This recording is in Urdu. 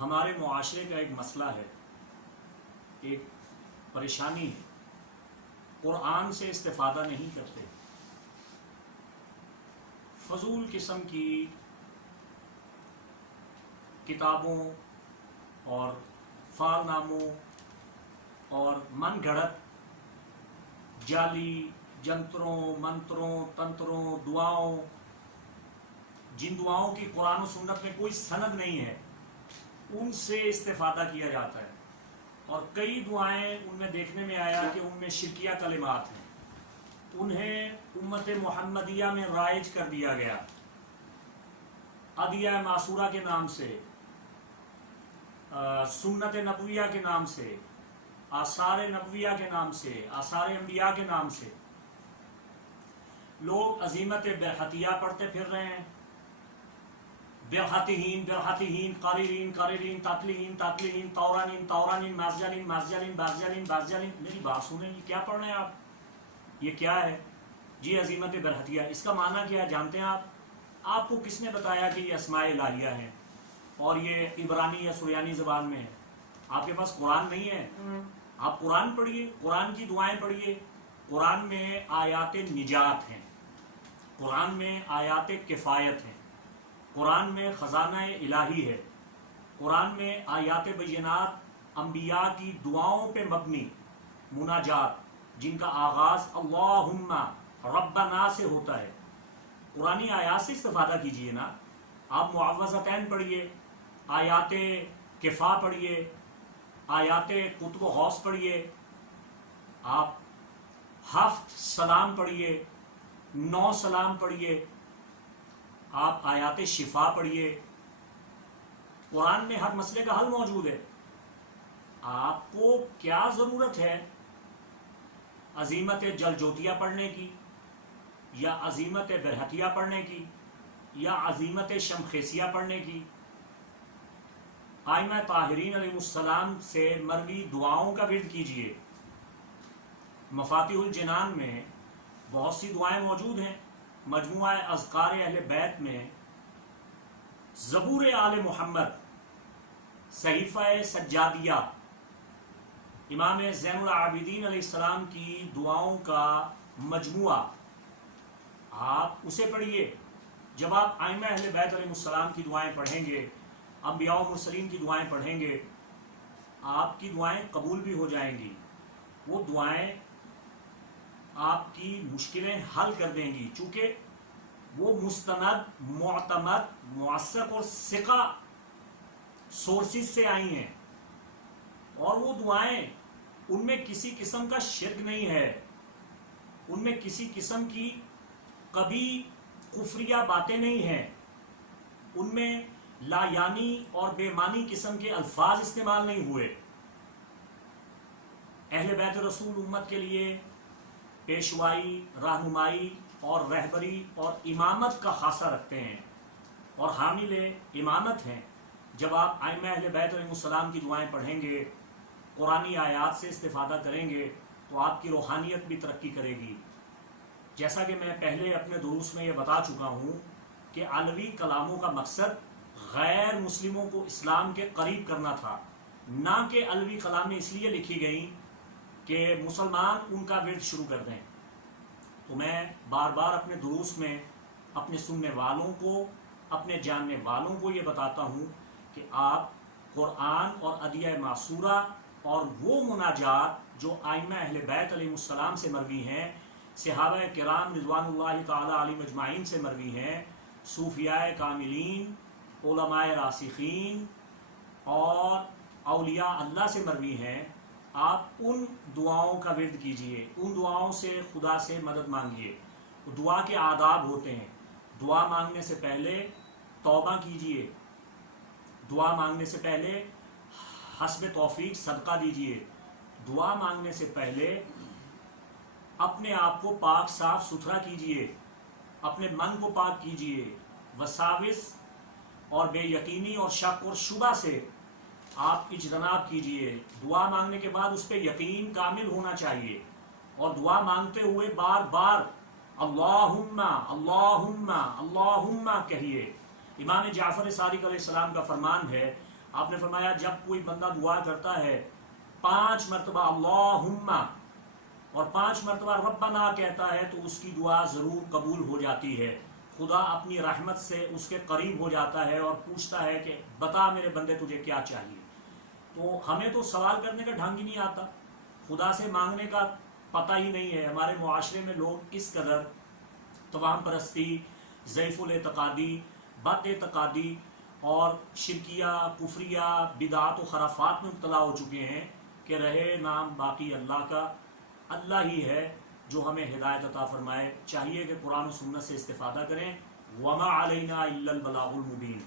ہمارے معاشرے کا ایک مسئلہ ہے، ایک پریشانی ہے، قرآن سے استفادہ نہیں کرتے، فضول قسم کی کتابوں اور فال ناموں اور من گھڑت جعلی جنتروں منتروں تنتروں دعاؤں، جن دعاؤں کی قرآن و سنت میں کوئی سند نہیں ہے، ان سے استفادہ کیا جاتا ہے، اور کئی دعائیں ان میں دیکھنے میں آیا کہ ان میں شرکیہ کلمات ہیں، انہیں امت محمدیہ میں رائج کر دیا گیا، ادعیہ معصورہ کے نام سے، سنت نبویہ کے نام سے، آثار نبویہ کے نام سے، آثار انبیاء کے نام سے لوگ عزیمت برحتیہ پڑھتے پھر رہے ہیں، برحتہین برحتہین قاررین قاررین تاتلین تاتلین تورانین تورانین مازجالین مازجالین بازجالین بازجالین۔ میری بات سنیں، یہ کیا پڑھ رہے ہیں آپ؟ یہ کیا ہے جی؟ عزیمت برحتیہ، اس کا معنی کیا ہے جانتے ہیں آپ کو کس نے بتایا کہ یہ اسماء الہیہ ہیں اور یہ عبرانی یا سریانی زبان میں ہے؟ آپ کے پاس قرآن نہیں ہے؟ آپ قرآن پڑھیے، قرآن کی دعائیں پڑھیے، قرآن میں آیات نجات ہیں، قرآن میں آیات کفایت ہیں، قرآن میں خزانہ الہی ہے، قرآن میں آیات بینات انبیاء کی دعاؤں پہ مبنی مناجات جن کا آغاز اللہم ربنا سے ہوتا ہے، قرآنی آیات سے استفادہ کیجئے نا۔ آپ معوذتین پڑھیے، آیات کفا پڑھیے، آیات قطب و غوث پڑھیے، آپ 7 سلام پڑھیے، 9 سلام پڑھیے، آپ آیات شفا پڑھیے، قرآن میں ہر مسئلے کا حل موجود ہے۔ آپ کو کیا ضرورت ہے عزیمت جلجوتیہ پڑھنے کی، یا عزیمت برحتیہ پڑھنے کی، یا عزیمت شمخیسیہ پڑھنے کی؟ ائمہ طاہرین علیہ السلام سے مروی دعاؤں کا ورد کیجئے۔ مفاتیح الجنان میں بہت سی دعائیں موجود ہیں، مجموعہ اذکار اہل بیت میں زبور آل محمد، صحیفہ سجادیہ، امام زین العابدین علیہ السلام کی دعاؤں کا مجموعہ، آپ اسے پڑھیے۔ جب آپ ائمہ اہل بیت علیہ السلام کی دعائیں پڑھیں گے، انبیاء و مرسلین کی دعائیں پڑھیں گے، آپ کی دعائیں قبول بھی ہو جائیں گی، وہ دعائیں آپ کی مشکلیں حل کر دیں گی، چونکہ وہ مستند معتمد موثق اور ثقہ سورسز سے آئی ہیں، اور وہ دعائیں ان میں کسی قسم کا شرک نہیں ہے، ان میں کسی قسم کی کبھی کفریہ باتیں نہیں ہیں، ان میں لا یعنی اور بے معنی قسم کے الفاظ استعمال نہیں ہوئے۔ اہل بیت رسول امت کے لیے پیشوائی، رہنمائی اور رہبری اور امامت کا خاصہ رکھتے ہیں اور حامل امامت ہیں۔ جب آپ ائمہ اہل بیت علیہ السلام کی دعائیں پڑھیں گے، قرآنی آیات سے استفادہ کریں گے، تو آپ کی روحانیت بھی ترقی کرے گی۔ جیسا کہ میں پہلے اپنے دروس میں یہ بتا چکا ہوں کہ علوی کلاموں کا مقصد غیر مسلموں کو اسلام کے قریب کرنا تھا، نہ کہ علوی کلامیں اس لیے لکھی گئیں کہ مسلمان ان کا ورد شروع کر دیں۔ تو میں بار بار اپنے دروس میں اپنے سننے والوں کو، اپنے جاننے والوں کو یہ بتاتا ہوں کہ آپ قرآن اور ادعیہ معصورہ اور وہ مناجات جو ائمہ اہل بیت علیہ السلام سے مروی ہیں، صحابہ کرام رضوان اللہ تعالی علیہم اجمعین سے مروی ہیں، صوفیاء کاملین، علماء راسخین اور اولیاء اللہ سے مروی ہیں، آپ ان دعاؤں کا ورد کیجئے، ان دعاؤں سے خدا سے مدد مانگیے۔ دعا کے آداب ہوتے ہیں، دعا مانگنے سے پہلے توبہ کیجئے، دعا مانگنے سے پہلے حسب توفیق صدقہ دیجئے، دعا مانگنے سے پہلے اپنے آپ کو پاک صاف ستھرا کیجئے، اپنے من کو پاک کیجئے، وساوس اور بے یقینی اور شک اور شبہ سے آپ اجتناب کیجئے۔ دعا مانگنے کے بعد اس پہ یقین کامل ہونا چاہیے، اور دعا مانگتے ہوئے بار بار اللہم اللہم اللہم کہیے۔ امام جعفر صادق علیہ السلام کا فرمان ہے، آپ نے فرمایا جب کوئی بندہ دعا کرتا ہے 5 مرتبہ اللہم اور 5 مرتبہ ربنا کہتا ہے تو اس کی دعا ضرور قبول ہو جاتی ہے. خدا اپنی رحمت سے اس کے قریب ہو جاتا ہے اور پوچھتا ہے کہ بتا میرے بندے تجھے کیا چاہیے. تو ہمیں تو سوال کرنے کا ڈھنگ ہی نہیں آتا، خدا سے مانگنے کا پتہ ہی نہیں ہے. ہمارے معاشرے میں لوگ اس قدر توہم پرستی، ضعیف الاعتقادی، بد اعتقادی اور شرکیہ، کفریہ، بدعات و خرافات میں مبتلا ہو چکے ہیں کہ رہے نام باقی اللہ کا. اللہ ہی ہے جو ہمیں ہدایت عطا فرمائے. چاہیے کہ قرآن و سنت سے استفادہ کریں. وما علینا الا البلاغ المبین.